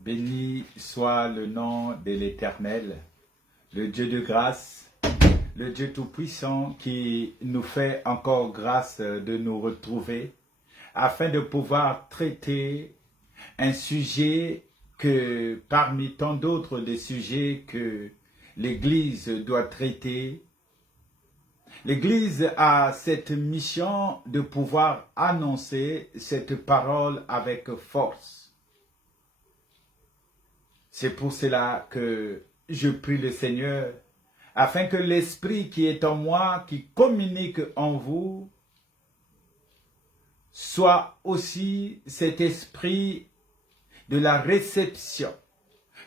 Béni soit le nom de l'Éternel, le Dieu de grâce, le Dieu tout-puissant qui nous fait encore grâce de nous retrouver afin de pouvoir traiter un sujet que parmi tant d'autres des sujets que l'Église doit traiter. L'Église a cette mission de pouvoir annoncer cette parole avec force. C'est pour cela que je prie le Seigneur, afin que l'Esprit qui est en moi, qui communique en vous, soit aussi cet esprit de la réception,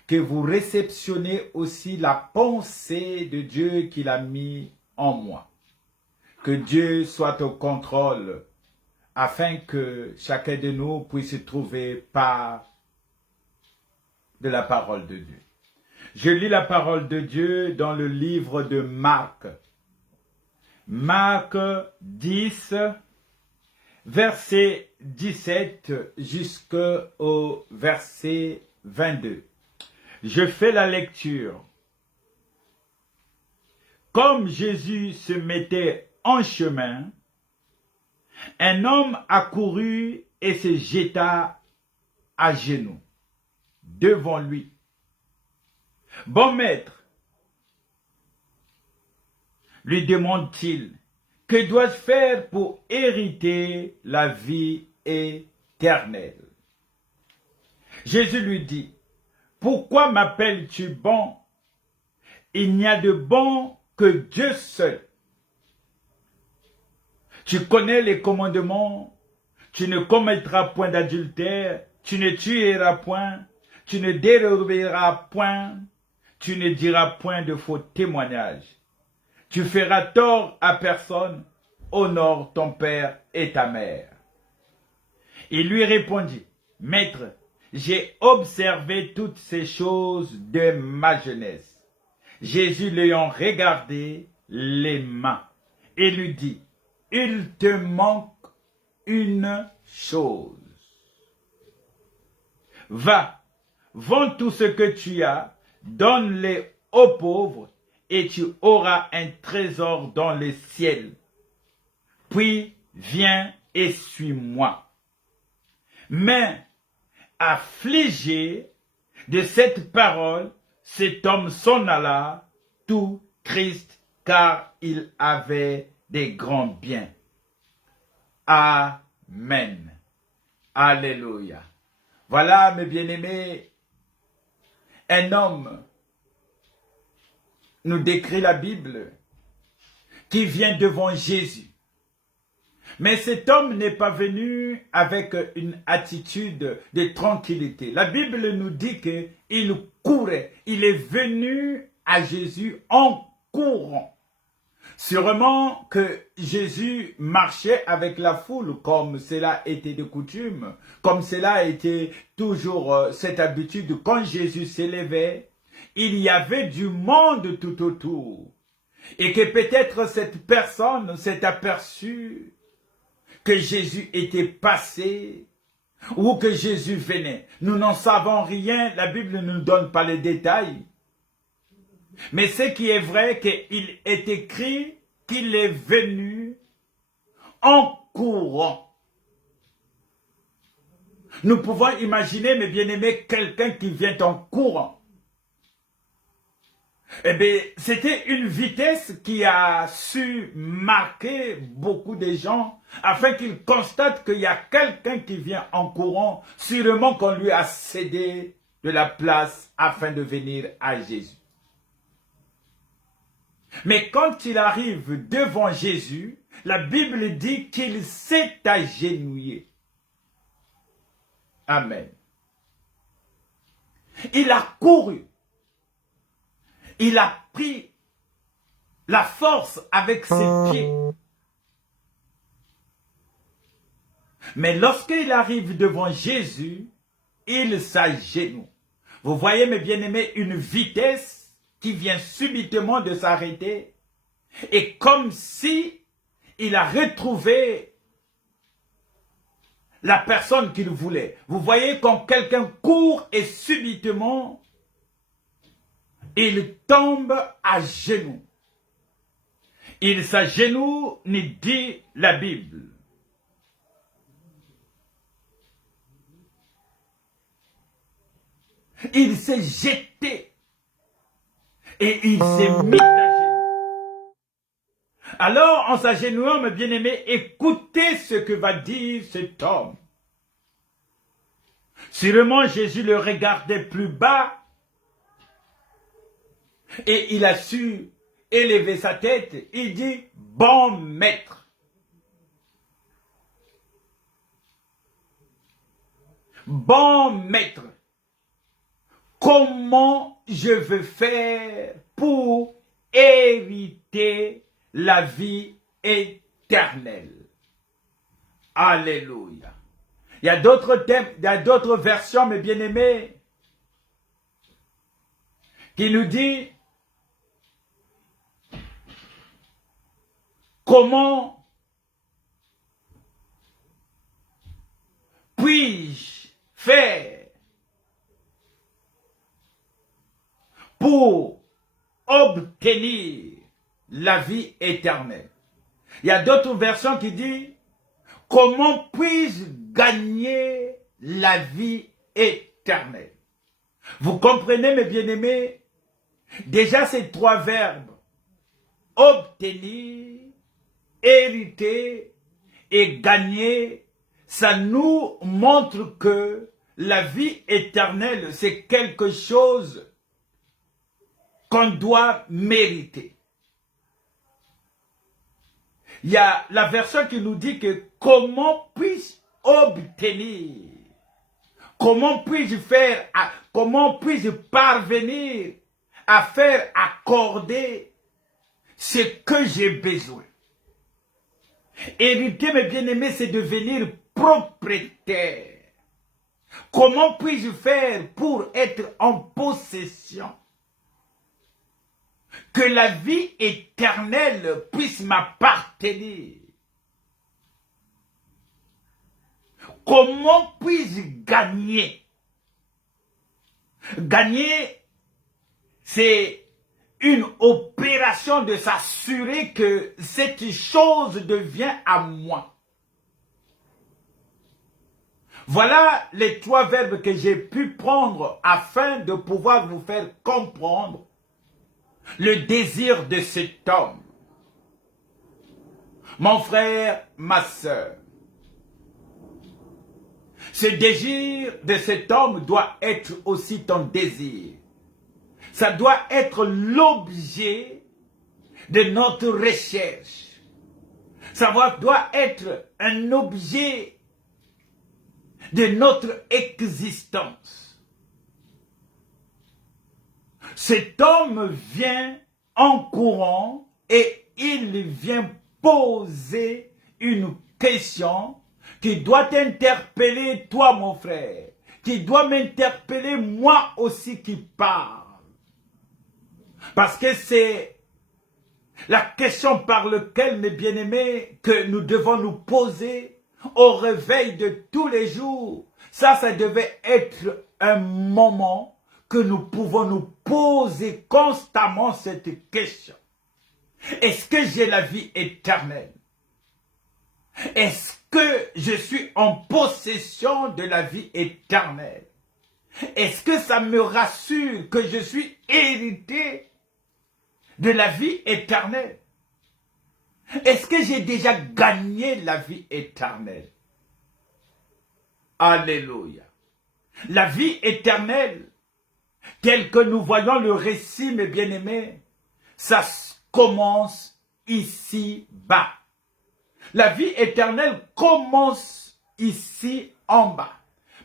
que vous réceptionnez aussi la pensée de Dieu qu'il a mis en moi. Que Dieu soit au contrôle, afin que chacun de nous puisse trouver part de la parole de Dieu. Je lis la parole de Dieu dans le livre de Marc. Marc 10, verset 17 jusqu'au verset 22. Je fais la lecture. Comme Jésus se mettait en chemin, un homme accourut et se jeta à genoux devant lui. Bon maître, lui demande-t-il, que dois-je faire pour hériter la vie éternelle? Jésus lui dit, pourquoi m'appelles-tu bon? Il n'y a de bon que Dieu seul. Tu connais les commandements, tu ne commettras point d'adultère, tu ne tueras point, tu ne déroberas point, tu ne diras point de faux témoignages. Tu feras tort à personne, honore ton père et ta mère. Il lui répondit, Maître, j'ai observé toutes ces choses de ma jeunesse. Jésus l'ayant regardé les mains et lui dit, il te manque une chose. Va, vends tout ce que tu as, donne-les aux pauvres, et tu auras un trésor dans le ciel. Puis viens et suis-moi. Mais, affligé de cette parole, cet homme s'en alla, tout triste, car il avait des grands biens. Amen. Alléluia. Voilà, mes bien-aimés, un homme nous décrit la Bible qui vient devant Jésus. Mais cet homme n'est pas venu avec une attitude de tranquillité. La Bible nous dit qu'il courait. Il est venu à Jésus en courant. Sûrement que Jésus marchait avec la foule comme cela était de coutume, comme cela était toujours cette habitude. Quand Jésus s'élevait, il y avait du monde tout autour. Et que peut-être cette personne s'est aperçue que Jésus était passé ou que Jésus venait. Nous n'en savons rien, la Bible ne nous donne pas les détails. Mais ce qui est vrai, qu'il est écrit qu'il est venu en courant. Nous pouvons imaginer, mes bien-aimés, quelqu'un qui vient en courant. Eh bien, c'était une vitesse qui a su marquer beaucoup de gens afin qu'ils constatent qu'il y a quelqu'un qui vient en courant, sûrement qu'on lui a cédé de la place afin de venir à Jésus. Mais quand il arrive devant Jésus, la Bible dit qu'il s'est agenouillé. Amen. Il a couru. Il a pris la force avec ses pieds. Mais lorsqu'il arrive devant Jésus, il s'agenouille. Vous voyez, mes bien-aimés, une vitesse qui vient subitement de s'arrêter. Et comme si il a retrouvé la personne qu'il voulait. Vous voyez quand quelqu'un court et subitement, il tombe à genoux. Il s'agenouille, dit la Bible. Il s'est jeté et il s'est mis à genoux. Alors, en s'agenouillant, mes bien-aimés, écoutez ce que va dire cet homme. Sûrement, Jésus le regardait plus bas et il a su élever sa tête. Il dit, bon maître. Bon maître. Comment je veux faire pour hériter la vie éternelle? Alléluia. Il y a d'autres thèmes, il y a d'autres versions, mes bien-aimés, qui nous dit comment puis-je faire pour obtenir la vie éternelle. Il y a d'autres versions qui disent comment puis-je gagner la vie éternelle. Vous comprenez, mes bien-aimés, déjà ces trois verbes, obtenir, hériter et gagner, ça nous montre que la vie éternelle, c'est quelque chose qu'on doit mériter. Il y a la version qui nous dit que comment puis-je obtenir, comment puis-je faire, comment puis-je parvenir à faire accorder ce que j'ai besoin. Hériter, mes bien-aimés, c'est devenir propriétaire. Comment puis-je faire pour être en possession? Que la vie éternelle puisse m'appartenir. Comment puis-je gagner? Gagner, c'est une opération de s'assurer que cette chose devient à moi. Voilà les trois verbes que j'ai pu prendre afin de pouvoir vous faire comprendre le désir de cet homme. Mon frère, ma sœur, ce désir de cet homme doit être aussi ton désir. Ça doit être l'objet de notre recherche. Ça doit être un objet de notre existence. Cet homme vient en courant et il vient poser une question qui doit interpeller toi, mon frère, qui doit m'interpeller moi aussi qui parle. Parce que c'est la question par laquelle, mes bien-aimés, que nous devons nous poser au réveil de tous les jours. Ça devait être un moment que nous pouvons nous poser constamment cette question. Est-ce que j'ai la vie éternelle? Est-ce que je suis en possession de la vie éternelle? Est-ce que ça me rassure que je suis hérité de la vie éternelle? Est-ce que j'ai déjà gagné la vie éternelle? Alléluia. La vie éternelle, tel que nous voyons le récit, mes bien-aimés, ça commence ici-bas. La vie éternelle commence ici en bas.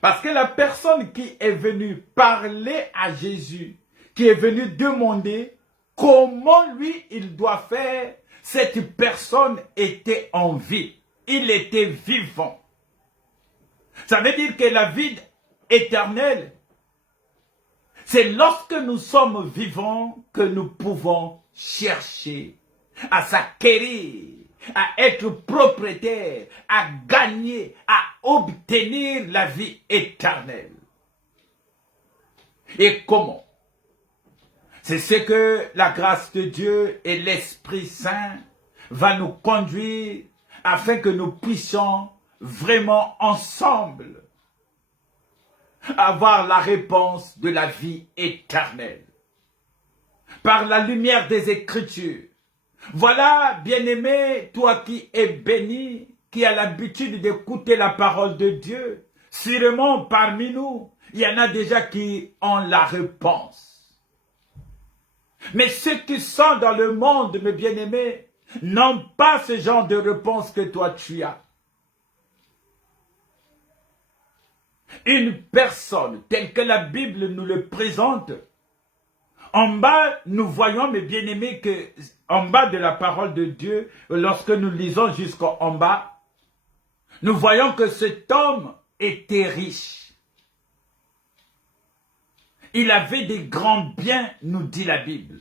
Parce que la personne qui est venue parler à Jésus, qui est venue demander comment lui il doit faire, cette personne était en vie. Il était vivant. Ça veut dire que la vie éternelle, c'est lorsque nous sommes vivants que nous pouvons chercher à s'acquérir à être propriétaire, à gagner, à obtenir la vie éternelle. Et comment? C'est ce que la grâce de Dieu et l'Esprit Saint va nous conduire afin que nous puissions vraiment ensemble avoir la réponse de la vie éternelle. Par la lumière des Écritures. Voilà, bien-aimé, toi qui es béni, qui as l'habitude d'écouter la parole de Dieu, sûrement parmi nous, il y en a déjà qui ont la réponse. Mais ceux qui sont dans le monde, mes bien-aimés, n'ont pas ce genre de réponse que toi tu as. Une personne telle que la Bible nous le présente, en bas, nous voyons, mes bien-aimés, que en bas de la parole de Dieu, lorsque nous lisons jusqu'en bas, nous voyons que cet homme était riche. Il avait des grands biens, nous dit la Bible.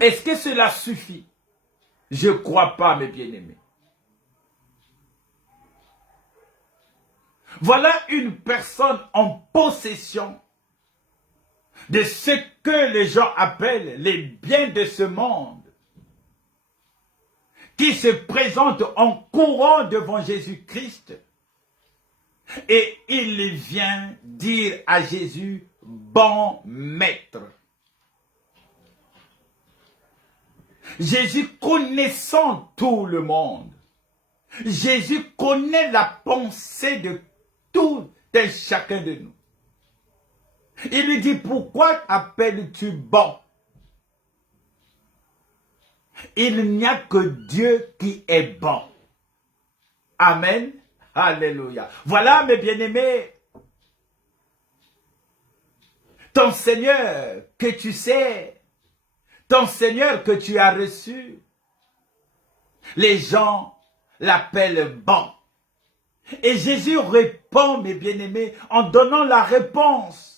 Est-ce que cela suffit? Je ne crois pas, mes bien-aimés. Voilà une personne en possession de ce que les gens appellent les biens de ce monde, qui se présente en courant devant Jésus-Christ, et il vient dire à Jésus, bon maître. Jésus connaissant tout le monde, Jésus connaît la pensée de tout et chacun de nous. Il lui dit, pourquoi appelles-tu bon? Il n'y a que Dieu qui est bon. Amen. Alléluia. Voilà, mes bien-aimés, ton Seigneur que tu sais, ton Seigneur que tu as reçu, les gens l'appellent bon. Et Jésus répond, mes bien-aimés, en donnant la réponse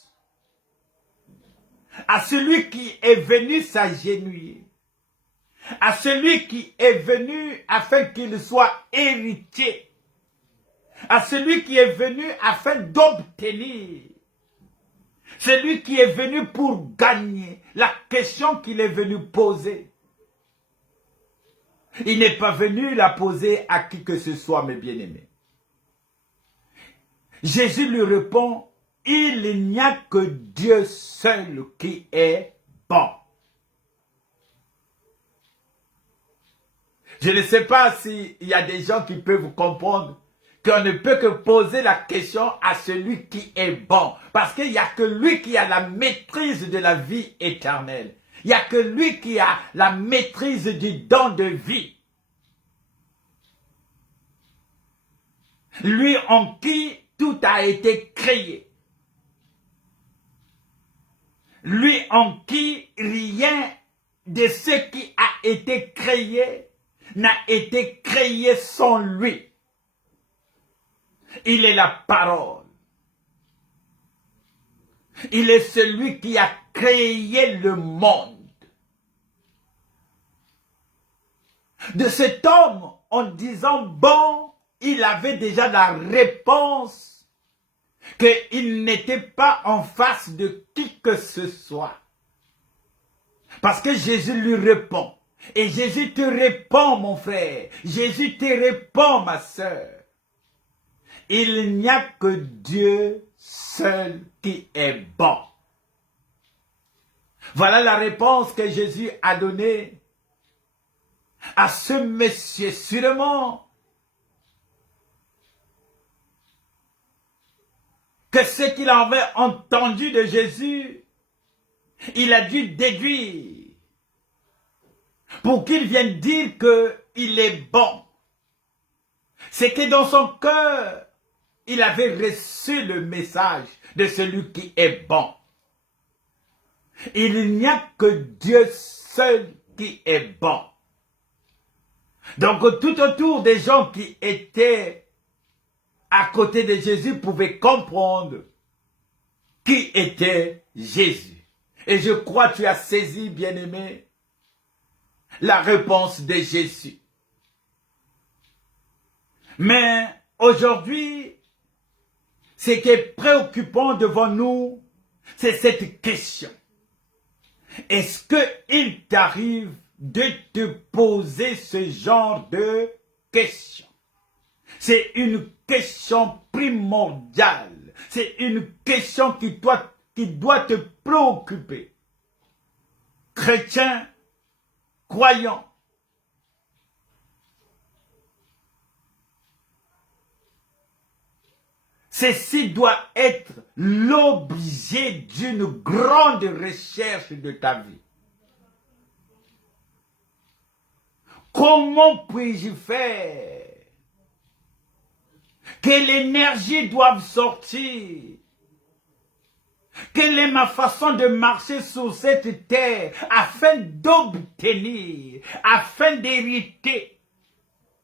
à celui qui est venu s'agenouiller, à celui qui est venu afin qu'il soit héritier, à celui qui est venu afin d'obtenir, celui qui est venu pour gagner, la question qu'il est venu poser. Il n'est pas venu la poser à qui que ce soit, mes bien-aimés. Jésus lui répond, il n'y a que Dieu seul qui est bon. Je ne sais pas s'il y a des gens qui peuvent comprendre qu'on ne peut que poser la question à celui qui est bon. Parce qu'il n'y a que lui qui a la maîtrise de la vie éternelle. Il n'y a que lui qui a la maîtrise du don de vie. Lui en qui tout a été créé. Lui en qui rien de ce qui a été créé n'a été créé sans lui. Il est la parole. Il est celui qui a créé le monde. De cet homme, en disant bon, il avait déjà la réponse qu'il n'était pas en face de qui que ce soit. Parce que Jésus lui répond. Et Jésus te répond, mon frère. Jésus te répond, ma sœur. Il n'y a que Dieu seul qui est bon. Voilà la réponse que Jésus a donnée à ce monsieur. Sûrement que ce qu'il avait entendu de Jésus, il a dû déduire pour qu'il vienne dire qu'il est bon. C'est que dans son cœur, il avait reçu le message de celui qui est bon. Il n'y a que Dieu seul qui est bon. Donc tout autour des gens qui étaient à côté de Jésus pouvaient comprendre qui était Jésus. Et je crois que tu as saisi, bien-aimé, la réponse de Jésus. Mais aujourd'hui, ce qui est préoccupant devant nous, c'est cette question. Est-ce qu'il t'arrive de te poser ce genre de questions? C'est une question primordiale. C'est une question qui doit te préoccuper. Chrétien, croyant, ceci doit être l'objet d'une grande recherche de ta vie. Comment puis-je faire? Quelle énergie doit sortir? Quelle est ma façon de marcher sur cette terre afin d'obtenir, afin d'hériter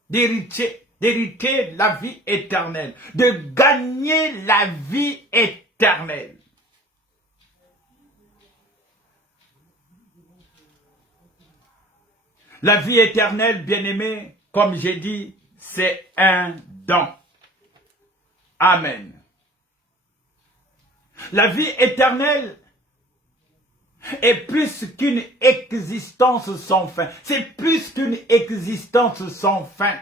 la vie éternelle, de gagner la vie éternelle. La vie éternelle, bien-aimé, comme j'ai dit, c'est un don. Amen. La vie éternelle est plus qu'une existence sans fin. C'est plus qu'une existence sans fin.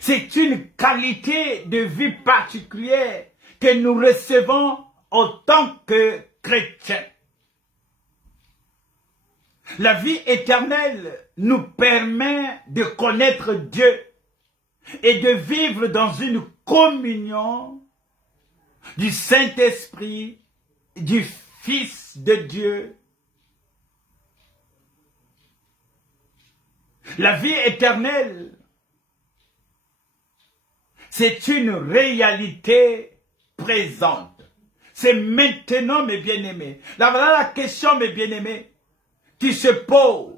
C'est une qualité de vie particulière que nous recevons en tant que chrétiens. La vie éternelle nous permet de connaître Dieu et de vivre dans une communion du Saint-Esprit, du Fils de Dieu. La vie éternelle, c'est une réalité présente. C'est maintenant, mes bien-aimés. Là, voilà la question, mes bien-aimés, qui se pose.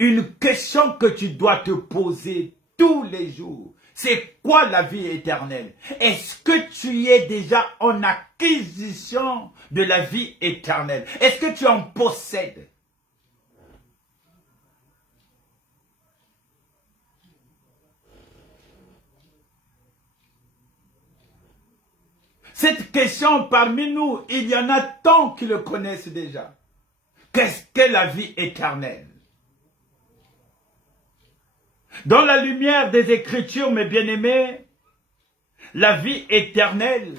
Une question que tu dois te poser tous les jours. C'est quoi la vie éternelle? Est-ce que tu es déjà en acquisition de la vie éternelle? Est-ce que tu en possèdes? Cette question, parmi nous, il y en a tant qui le connaissent déjà. Qu'est-ce que la vie éternelle? Dans la lumière des Écritures, mes bien-aimés, la vie éternelle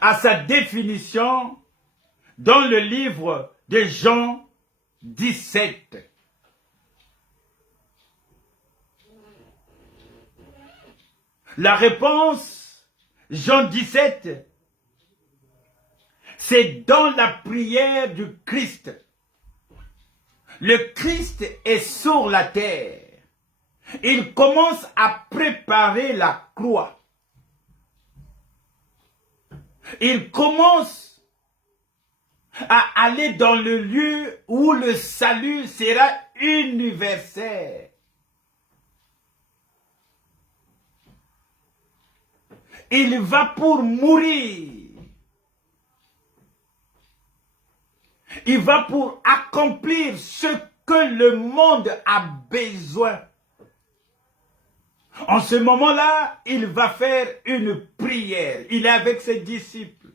a sa définition dans le livre de Jean 17. La réponse, Jean 17, c'est dans la prière du Christ. Le Christ est sur la terre. Il commence à préparer la croix. Il commence à aller dans le lieu où le salut sera universel. Il va pour mourir. Il va pour accomplir ce que le monde a besoin. En ce moment-là, il va faire une prière. Il est avec ses disciples.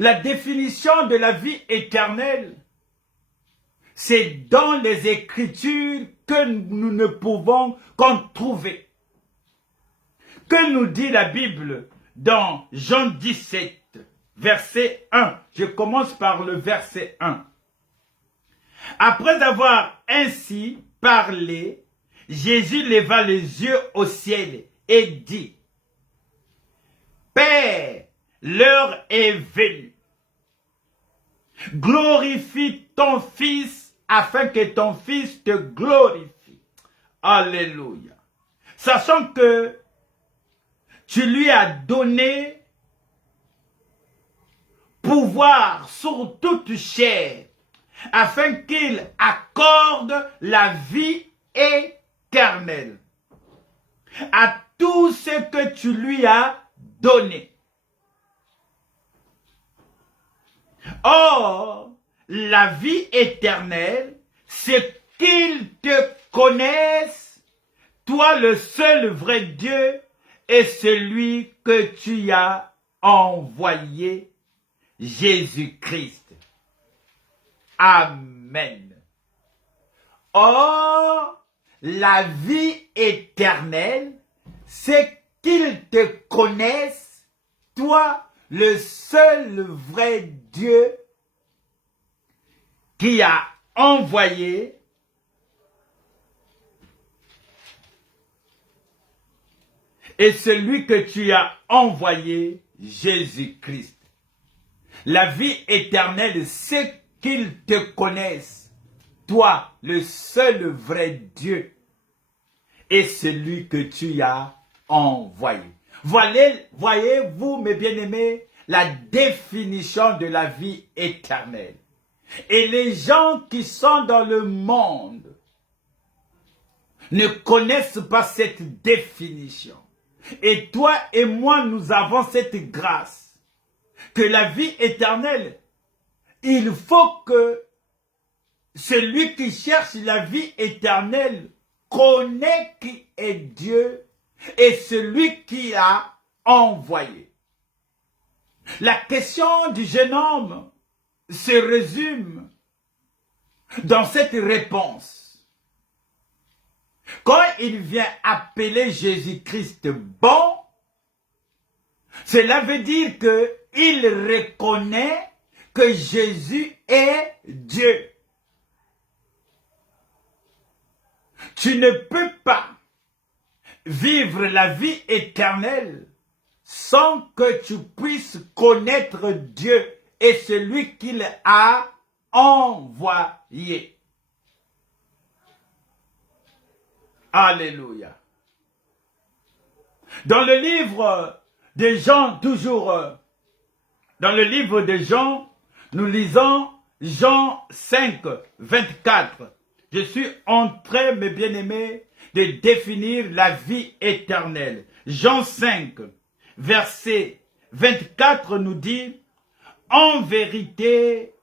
La définition de la vie éternelle, c'est dans les Écritures que nous ne pouvons qu'en trouver. Que nous dit la Bible dans Jean 17, verset 1. Je commence par le verset 1. Après avoir ainsi parlé, Jésus leva les yeux au ciel et dit, « Père, l'heure est venue. Glorifie ton Fils afin que ton Fils te glorifie. » Alléluia. Sachant que tu lui as donné pouvoir sur toute chair, afin qu'il accorde la vie éternelle à tout ce que tu lui as donné. Or, la vie éternelle, c'est qu'ils te connaissent, toi le seul vrai Dieu, et celui que tu as envoyé, Jésus-Christ. Amen. Or, la vie éternelle, c'est qu'ils te connaissent, toi, le seul vrai Dieu qui a envoyé et celui que tu as envoyé, Jésus-Christ. La vie éternelle, c'est qu'ils te connaissent, toi, le seul vrai Dieu, et celui que tu as envoyé. Voyez-vous, mes bien-aimés, la définition de la vie éternelle. Et les gens qui sont dans le monde ne connaissent pas cette définition. Et toi et moi, nous avons cette grâce que la vie éternelle, il faut que celui qui cherche la vie éternelle connaît qui est Dieu et celui qui a envoyé. La question du jeune homme se résume dans cette réponse. Quand il vient appeler Jésus-Christ bon, cela veut dire qu'il reconnaît que Jésus est Dieu. Tu ne peux pas vivre la vie éternelle sans que tu puisses connaître Dieu et celui qu'il a envoyé. Alléluia. Dans le livre de Jean, toujours dans le livre de Jean, nous lisons Jean 5, 24. Je suis en train, mes bien-aimés, de définir la vie éternelle. Jean 5, verset 24 nous dit, en vérité,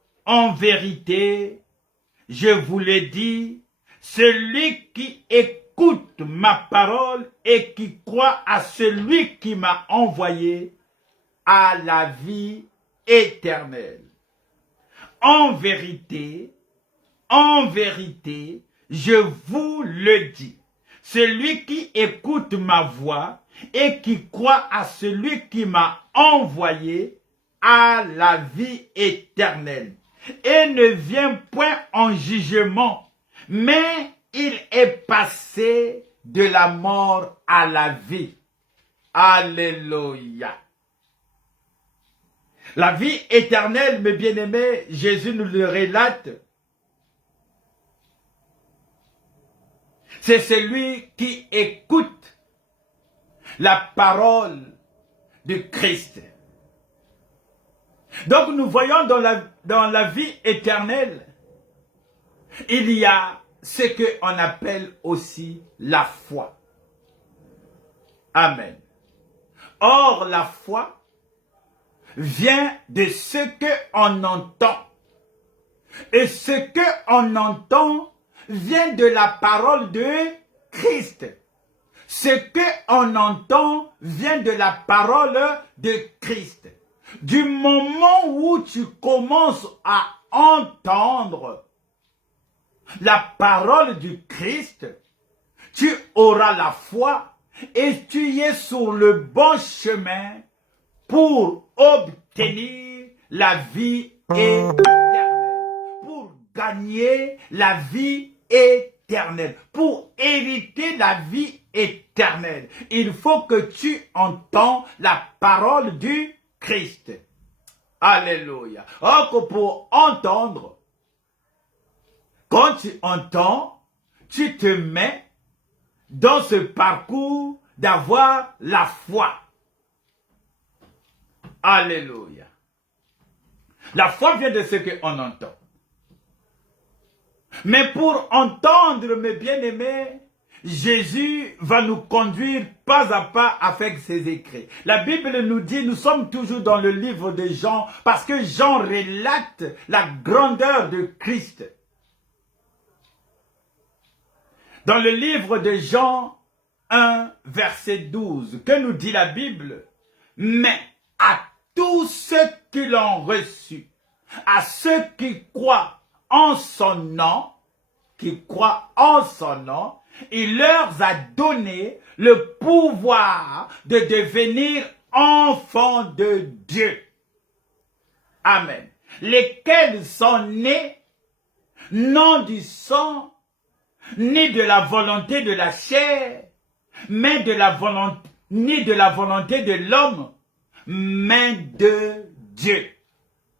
je vous l'ai dit, celui qui écoute ma parole et qui croit à celui qui m'a envoyé a la vie éternelle. En vérité, je vous le dis, celui qui écoute ma voix et qui croit à celui qui m'a envoyé a la vie éternelle et ne vient point en jugement, mais il est passé de la mort à la vie. Alléluia. La vie éternelle, mes bien-aimés, Jésus nous le relate. C'est celui qui écoute la parole de Christ. Donc nous voyons dans la vie éternelle, il y a ce qu'on appelle aussi la foi. Amen. Or, la foi vient de ce qu'on entend. Et ce qu'on entend vient de la parole de Christ. Ce qu'on entend vient de la parole de Christ. Du moment où tu commences à entendre la parole du Christ, tu auras la foi et tu es sur le bon chemin pour obtenir la vie éternelle, pour gagner la vie éternelle, pour hériter la vie éternelle. Il faut que tu entends la parole du Christ. Alléluia. Or, pour entendre, quand tu entends, tu te mets dans ce parcours d'avoir la foi. Alléluia. La foi vient de ce qu'on entend. Mais pour entendre, mes bien-aimés, Jésus va nous conduire pas à pas avec ses écrits. La Bible nous dit, nous sommes toujours dans le livre de Jean, parce que Jean relate la grandeur de Christ. Dans le livre de Jean 1, verset 12, que nous dit la Bible? Mais à tous ceux qui l'ont reçu, à ceux qui croient en son nom, il leur a donné le pouvoir de devenir enfants de Dieu. Amen. Lesquels sont nés, non du sang, ni de la volonté de la chair, mais ni de la volonté de l'homme, mais de Dieu.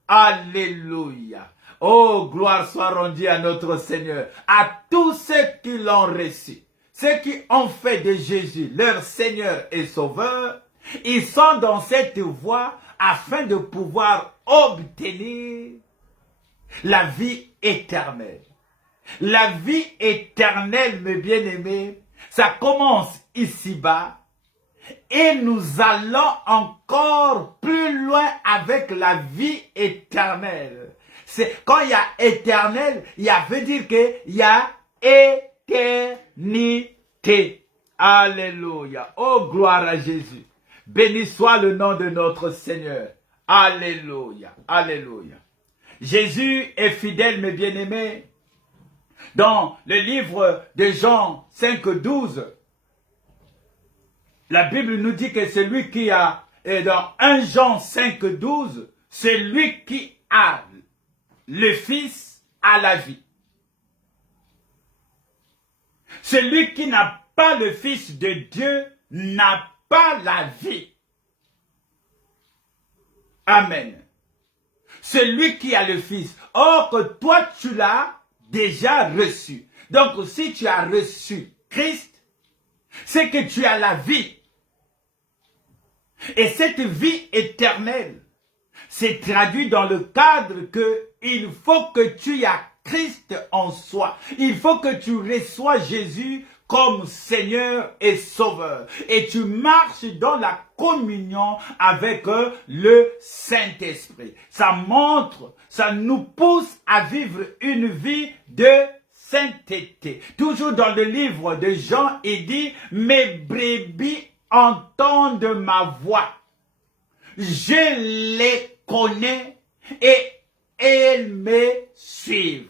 Alléluia. Oh, gloire soit rendue à notre Seigneur, à tous ceux qui l'ont reçu, ceux qui ont fait de Jésus leur Seigneur et Sauveur. Ils sont dans cette voie afin de pouvoir obtenir la vie éternelle. La vie éternelle, mes bien-aimés, ça commence ici-bas et nous allons encore plus loin avec la vie éternelle. Quand il y a éternel, il veut dire qu'il y a éternité. Alléluia. Oh, gloire à Jésus. Béni soit le nom de notre Seigneur. Alléluia. Alléluia. Jésus est fidèle, mes bien-aimés. Dans le livre de Jean 5,12, la Bible nous dit que celui qui a, et dans 1 Jean 5,12, celui qui a le Fils a la vie. Celui qui n'a pas le Fils de Dieu n'a pas la vie. Amen. Celui qui a le Fils. Or que toi tu l'as déjà reçu. Donc si tu as reçu Christ, c'est que tu as la vie. Et cette vie éternelle c'est traduit dans le cadre que il faut que tu aies Christ en soi. Il faut que tu reçois Jésus comme Seigneur et Sauveur. Et tu marches dans la communion avec le Saint-Esprit. Ça montre, ça nous pousse à vivre une vie de sainteté. Toujours dans le livre de Jean, il dit, mes brebis entendent ma voix. Je les connais et elles me suivent.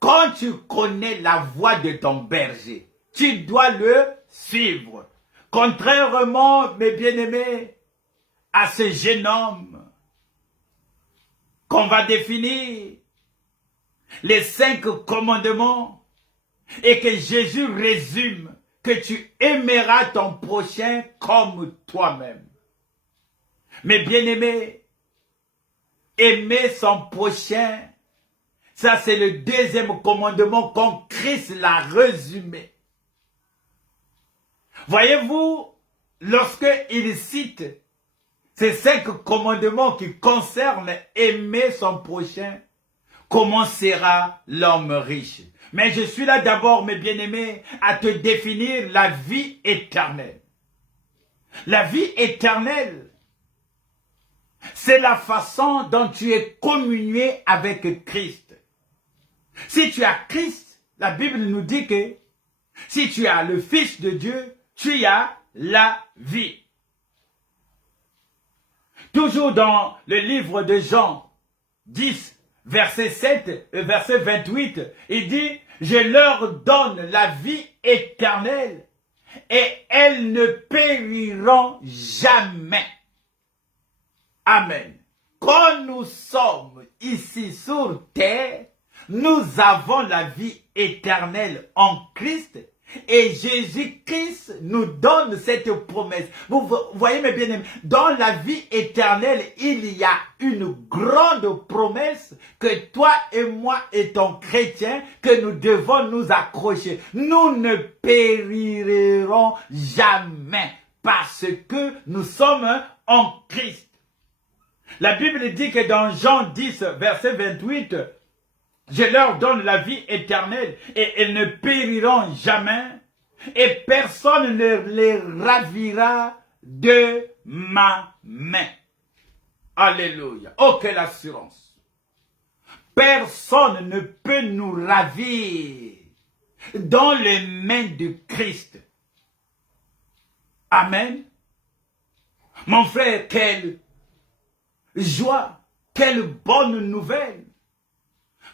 Quand tu connais la voix de ton berger, tu dois le suivre. Contrairement, mes bien-aimés, à ce jeune homme qu'on va définir, les 5 commandements, et que Jésus résume que tu aimeras ton prochain comme toi-même. Mais bien-aimé, aimer son prochain, ça c'est le deuxième commandement quand Christ l'a résumé. Voyez-vous, lorsqu'il cite ces 5 commandements qui concernent aimer son prochain, comment sera l'homme riche? Mais je suis là d'abord, mes bien-aimés, à te définir la vie éternelle. La vie éternelle, c'est la façon dont tu es communié avec Christ. Si tu as Christ, la Bible nous dit que si tu as le Fils de Dieu, tu as la vie. Toujours dans le livre de Jean 10, verset 7 et verset 28, il dit, je leur donne la vie éternelle et elles ne périront jamais. Amen. Quand nous sommes ici sur terre, nous avons la vie éternelle en Christ et Jésus-Christ nous donne cette promesse. Vous voyez mes bien-aimés, dans la vie éternelle, il y a une grande promesse que toi et moi étant chrétiens, que nous devons nous accrocher. Nous ne périrons jamais parce que nous sommes en Christ. La Bible dit que dans Jean 10, verset 28, Je leur donne la vie éternelle et elles ne périront jamais et personne ne les ravira de ma main. Alléluia. Oh, quelle assurance. Personne ne peut nous ravir dans les mains de Christ. Amen. Mon frère, quelle joie, quelle bonne nouvelle.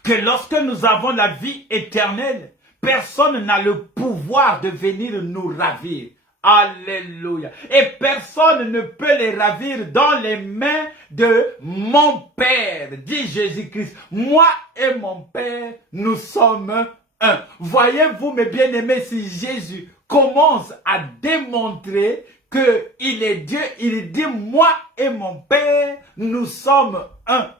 Que lorsque nous avons la vie éternelle, personne n'a le pouvoir de venir nous ravir. Alléluia. Et personne ne peut les ravir dans les mains de mon Père, dit Jésus-Christ. Moi et mon Père, nous sommes un. Voyez-vous, mes bien-aimés, si Jésus commence à démontrer qu'il est Dieu, il dit, moi et mon Père, nous sommes un.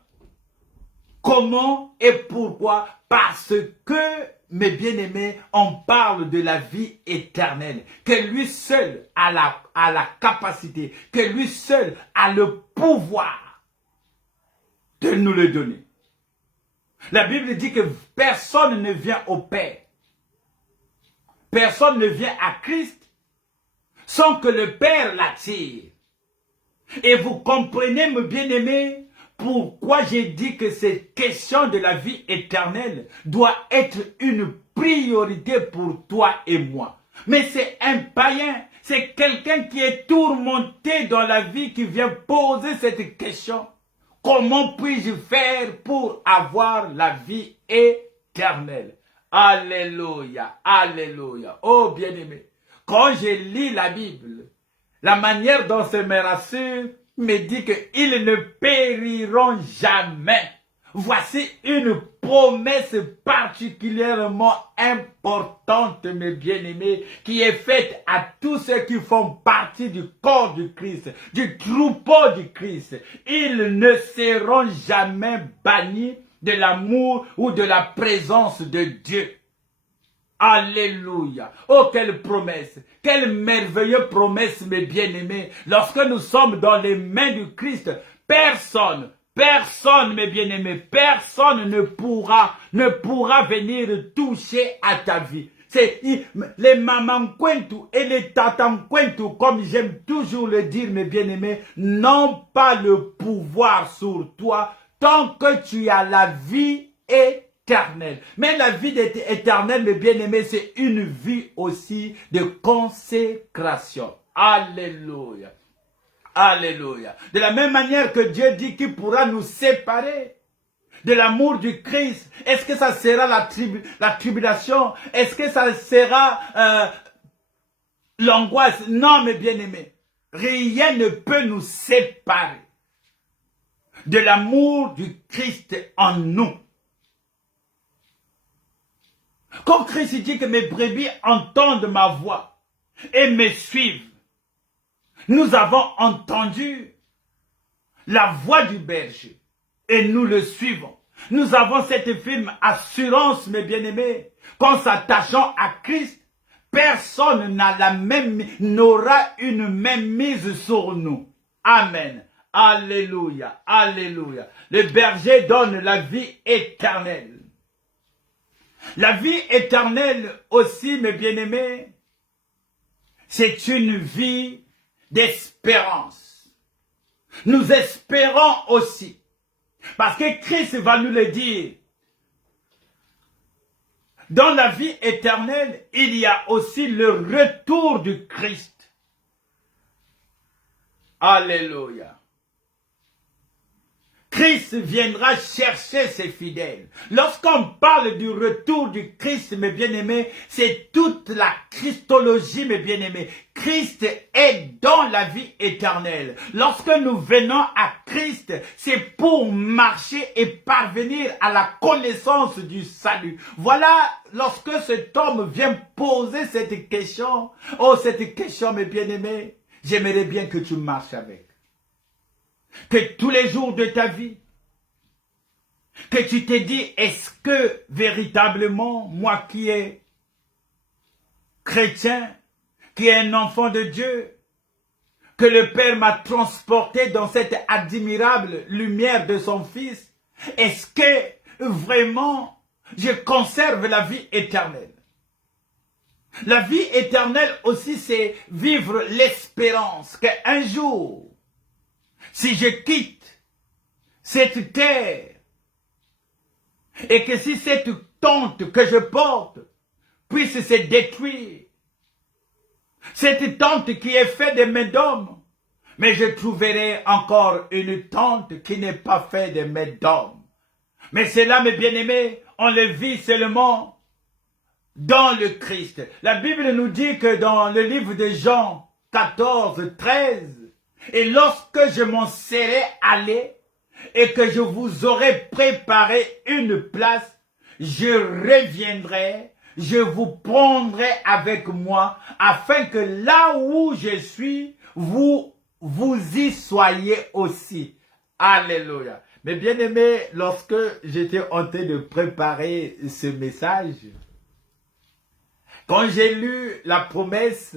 Comment et pourquoi? Parce que, mes bien-aimés, on parle de la vie éternelle, que lui seul a la capacité, que lui seul a le pouvoir de nous le donner. La Bible dit que personne ne vient au Père, personne ne vient à Christ sans que le Père l'attire. Et vous comprenez, mes bien-aimés, pourquoi j'ai dit que cette question de la vie éternelle doit être une priorité pour toi et moi. Mais c'est un païen, c'est quelqu'un qui est tourmenté dans la vie qui vient poser cette question. Comment puis-je faire pour avoir la vie éternelle? Alléluia, alléluia. Oh bien-aimé, quand je lis la Bible, la manière dont ça me rassure, me dit qu'ils ne périront jamais. Voici une promesse particulièrement importante, mes bien-aimés, qui est faite à tous ceux qui font partie du corps du Christ, du troupeau du Christ. Ils ne seront jamais bannis de l'amour ou de la présence de Dieu. Alléluia. Oh, quelle promesse. Quelle merveilleuse promesse, mes bien-aimés. Lorsque nous sommes dans les mains du Christ, personne, mes bien-aimés, personne ne pourra venir toucher à ta vie. C'est les mamanquentu et les tatanquentu, comme j'aime toujours le dire, mes bien-aimés, n'ont pas le pouvoir sur toi tant que tu as la vie éternelle. Mais la vie éternelle, mes bien-aimés, c'est une vie aussi de consécration. Alléluia. Alléluia. De la même manière que Dieu dit qu'il pourra nous séparer de l'amour du Christ. Est-ce que ça sera la tribulation? Est-ce que ça sera l'angoisse? Non, mes bien-aimés. Rien ne peut nous séparer de l'amour du Christ en nous. Quand Christ dit que mes brebis entendent ma voix et me suivent, nous avons entendu la voix du berger et nous le suivons. Nous avons cette firme assurance, mes bien-aimés, qu'en s'attachant à Christ, personne n'aura une même mise sur nous. Amen. Alléluia. Alléluia. Le berger donne la vie éternelle. La vie éternelle aussi, mes bien-aimés, c'est une vie d'espérance. Nous espérons aussi, parce que Christ va nous le dire. Dans la vie éternelle, il y a aussi le retour du Christ. Alléluia. Christ viendra chercher ses fidèles. Lorsqu'on parle du retour du Christ, mes bien-aimés, c'est toute la Christologie, mes bien-aimés. Christ est dans la vie éternelle. Lorsque nous venons à Christ, c'est pour marcher et parvenir à la connaissance du salut. Voilà, lorsque cet homme vient poser cette question, mes bien-aimés, j'aimerais bien que tu marches avec. Que tous les jours de ta vie, que tu te dis, est-ce que véritablement, moi qui est chrétien, qui est un enfant de Dieu, que le Père m'a transporté dans cette admirable lumière de son Fils, est-ce que vraiment je conserve la vie éternelle. La vie éternelle aussi, c'est vivre l'espérance qu'un jour, si je quitte cette terre, et que si cette tente que je porte puisse se détruire, cette tente qui est faite de mains d'hommes, mais je trouverai encore une tente qui n'est pas faite de mains d'hommes. Mais cela, mes bien-aimés, on le vit seulement dans le Christ. La Bible nous dit que dans le livre de Jean 14, 13, et lorsque je m'en serai allé et que je vous aurai préparé une place, je reviendrai, je vous prendrai avec moi, afin que là où je suis, vous y soyez aussi. Alléluia. Mais bien aimé, lorsque j'étais en train de préparer ce message, quand j'ai lu la promesse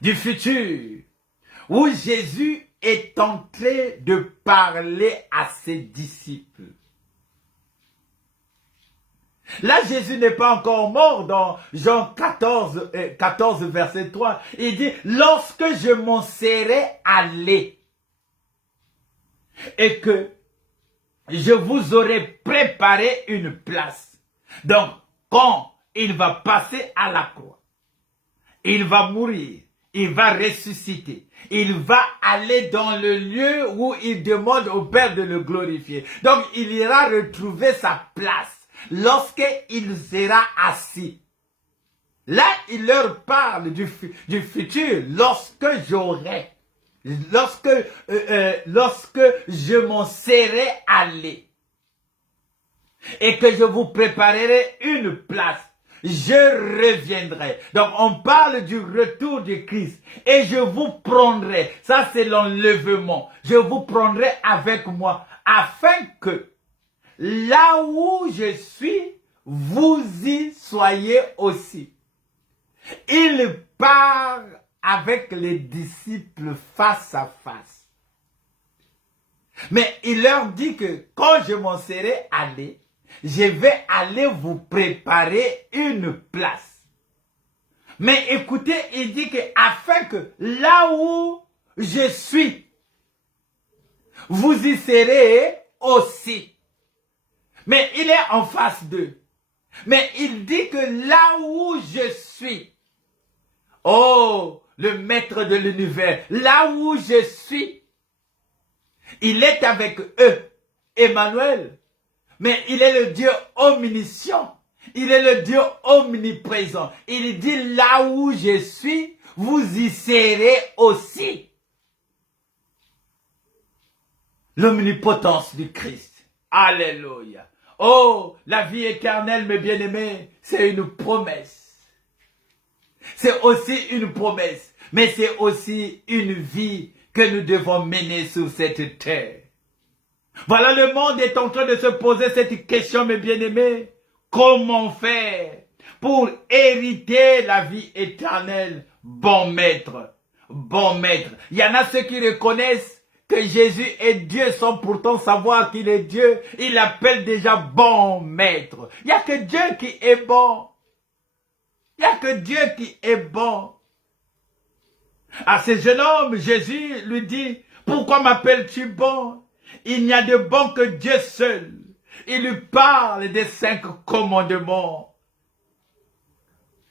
du futur, où Jésus est en train de parler à ses disciples. Là, Jésus n'est pas encore mort dans Jean 14, verset 3. Il dit, lorsque je m'en serai allé et que je vous aurai préparé une place. Donc, quand il va passer à la croix, il va mourir, il va ressusciter, il va aller dans le lieu où il demande au Père de le glorifier. Donc, il ira retrouver sa place lorsqu'il sera assis. Là, il leur parle du futur, lorsque j'aurai, lorsque je m'en serai allé et que je vous préparerai une place, je reviendrai. Donc, on parle du retour du Christ et je vous prendrai. Ça, c'est l'enlèvement. Je vous prendrai avec moi afin que là où je suis, vous y soyez aussi. Il parle avec les disciples face à face. Mais il leur dit que quand je m'en serai allé, je vais aller vous préparer une place. Mais écoutez, il dit que afin que là où je suis, vous y serez aussi. Mais il est en face d'eux. Mais il dit que là où je suis, oh, le maître de l'univers, là où je suis, il est avec eux, Emmanuel. Mais il est le Dieu omniscient. Il est le Dieu omniprésent. Il dit là où je suis, vous y serez aussi. L'omnipotence du Christ. Alléluia. Oh, la vie éternelle, mes bien-aimés, c'est une promesse. C'est aussi une promesse, mais c'est aussi une vie que nous devons mener sur cette terre. Voilà, le monde est en train de se poser cette question, mes bien-aimés. Comment faire pour hériter la vie éternelle? Bon maître, bon maître. Il y en a ceux qui reconnaissent que Jésus est Dieu sans pourtant savoir qu'il est Dieu. Il l'appelle déjà bon maître. Il n'y a que Dieu qui est bon. Il n'y a que Dieu qui est bon. À ce jeune homme, Jésus lui dit, pourquoi m'appelles-tu bon? Il n'y a de bon que Dieu seul. Il lui parle des 5 commandements.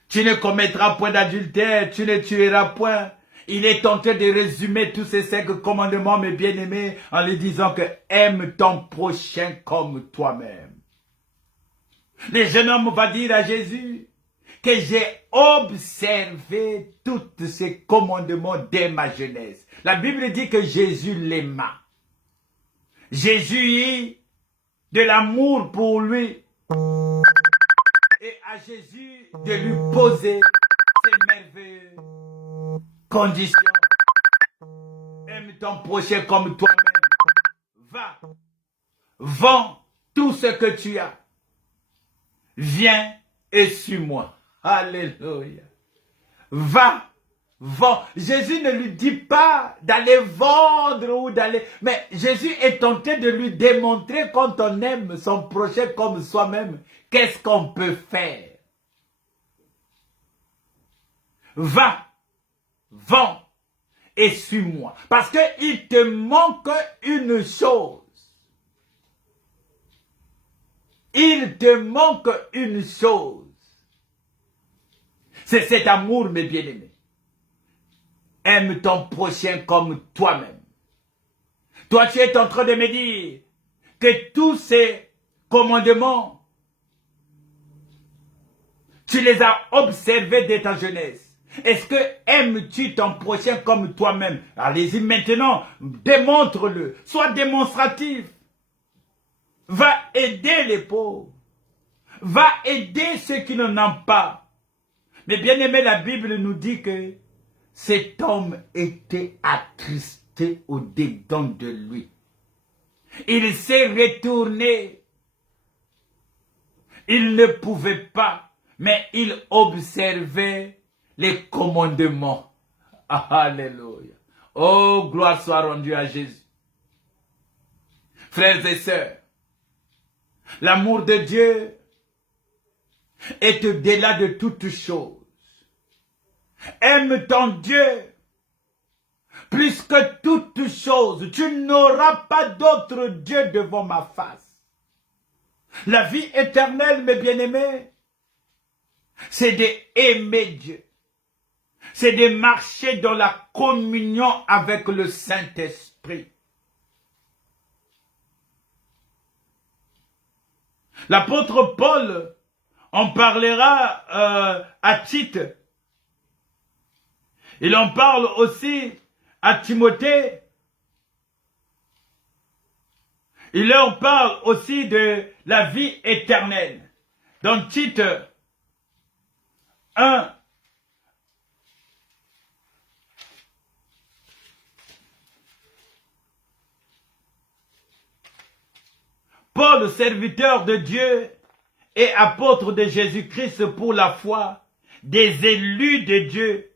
Tu ne commettras point d'adultère, tu ne tueras point. Il est tenté de résumer tous ces 5 commandements, mes bien-aimés, en lui disant que aime ton prochain comme toi-même. Le jeune homme va dire à Jésus que j'ai observé tous ces commandements dès ma jeunesse. La Bible dit que Jésus l'aima. Jésus eut de l'amour pour lui et à Jésus de lui poser ces merveilleuses conditions. Aime ton prochain comme toi-même. Va, vends tout ce que tu as. Viens et suis-moi. Alléluia. Va, vends. Jésus ne lui dit pas d'aller vendre ou d'aller... Mais Jésus est tenté de lui démontrer quand on aime son prochain comme soi-même, qu'est-ce qu'on peut faire. Va, vends et suis-moi. Parce qu'il te manque une chose. Il te manque une chose. C'est cet amour, mes bien-aimés. Aime ton prochain comme toi-même. Toi, tu es en train de me dire que tous ces commandements, tu les as observés dès ta jeunesse. Est-ce que aimes-tu ton prochain comme toi-même? Allez-y maintenant, démontre-le. Sois démonstratif. Va aider les pauvres. Va aider ceux qui n'en ont pas. Mais bien aimé, la Bible nous dit que cet homme était attristé au-dedans de lui. Il s'est retourné. Il ne pouvait pas, mais il observait les commandements. Alléluia. Oh, gloire soit rendue à Jésus. Frères et sœurs, l'amour de Dieu est au-delà de toutes choses. Aime ton Dieu plus que toutes choses. Tu n'auras pas d'autre Dieu devant ma face. La vie éternelle, mes bien-aimés, c'est d'aimer Dieu. C'est de marcher dans la communion avec le Saint-Esprit. L'apôtre Paul en parlera à Tite. Il en parle aussi à Timothée. Il leur parle aussi de la vie éternelle. Dans Tite 1, Paul, serviteur de Dieu et apôtre de Jésus-Christ pour la foi, des élus de Dieu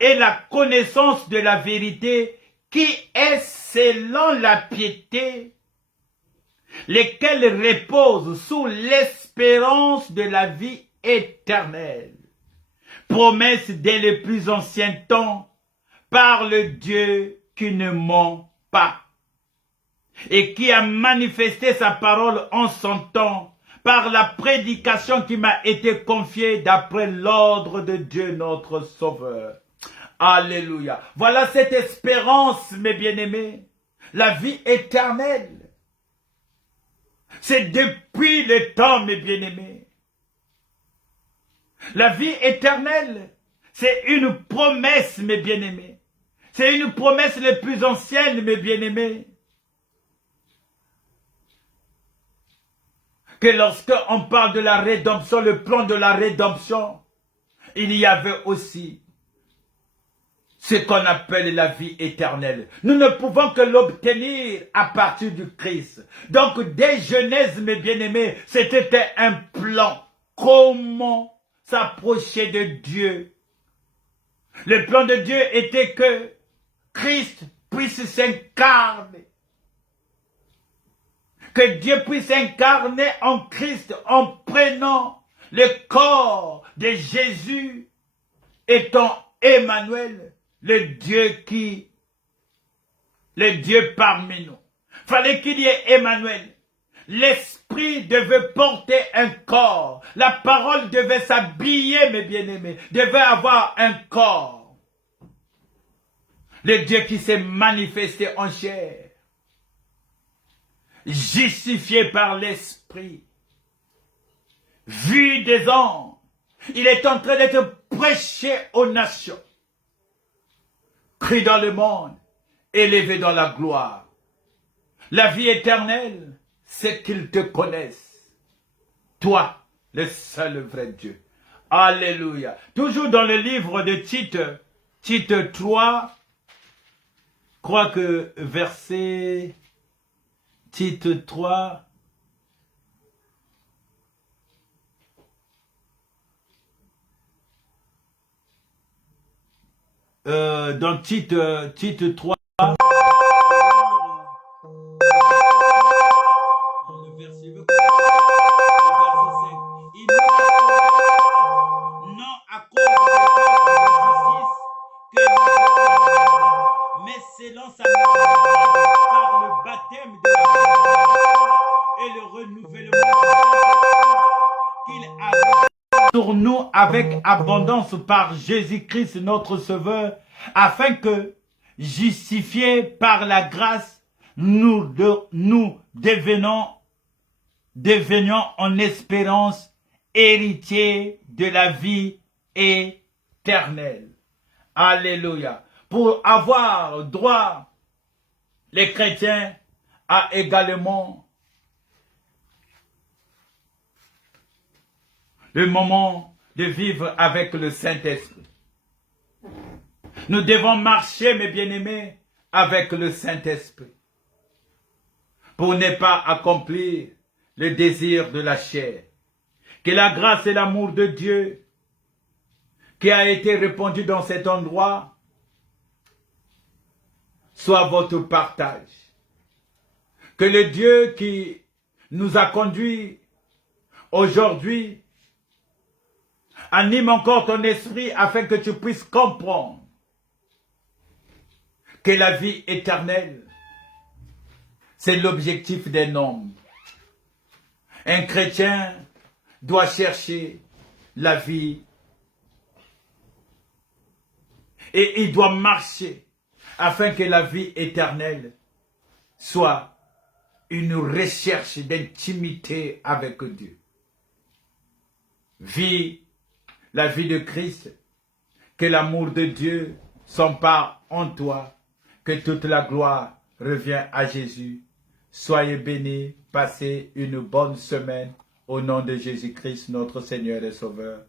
et la connaissance de la vérité qui est selon la piété, lesquels reposent sous l'espérance de la vie éternelle. Promesse dès les plus anciens temps par le Dieu qui ne ment pas et qui a manifesté sa parole en son temps par la prédication qui m'a été confiée d'après l'ordre de Dieu notre Sauveur. Alléluia. Voilà cette espérance, mes bien-aimés. La vie éternelle. C'est depuis le temps, mes bien-aimés. La vie éternelle, c'est une promesse, mes bien-aimés. C'est une promesse les plus anciennes, mes bien-aimés. Que lorsque on parle de la rédemption, le plan de la rédemption, il y avait aussi ce qu'on appelle la vie éternelle. Nous ne pouvons que l'obtenir à partir du Christ. Donc, dès Genèse, mes bien-aimés, c'était un plan. Comment s'approcher de Dieu? Le plan de Dieu était que Christ puisse s'incarner. Que Dieu puisse s'incarner en Christ en prenant le corps de Jésus étant Emmanuel, le Dieu parmi nous. Fallait qu'il y ait Emmanuel. L'esprit devait porter un corps. La parole devait s'habiller, mes bien-aimés. Devait avoir un corps. Le Dieu qui s'est manifesté en chair. Justifié par l'esprit. Vu des hommes. Il est en train d'être prêché aux nations. Cru dans le monde, élevé dans la gloire. La vie éternelle, c'est qu'ils te connaissent. Toi, le seul vrai Dieu. Alléluia. Toujours dans le livre de Tite, Tite 3, je crois que verset Tite 3, dans Tite 3, le verset 5. Il nous a sauvés, non à cause de justice que nous mais selon sa miséricorde par le baptême de la rédemption et le renouvellement qu'il a sur nous avec abondance par Jésus-Christ notre Sauveur, afin que, justifiés par la grâce, nous devenions en espérance héritiers de la vie éternelle. Alléluia. Pour avoir droit, les chrétiens, à également le moment de vivre avec le Saint-Esprit. Nous devons marcher, mes bien-aimés, avec le Saint-Esprit pour ne pas accomplir le désir de la chair. Que la grâce et l'amour de Dieu qui a été répandu dans cet endroit soit votre partage. Que le Dieu qui nous a conduits aujourd'hui anime encore ton esprit afin que tu puisses comprendre que la vie éternelle, c'est l'objectif d'un homme. Un chrétien doit chercher la vie et il doit marcher afin que la vie éternelle soit une recherche d'intimité avec Dieu. Vis la vie de Christ, que l'amour de Dieu s'empare en toi, que toute la gloire revient à Jésus. Soyez bénis, passez une bonne semaine au nom de Jésus-Christ, notre Seigneur et Sauveur.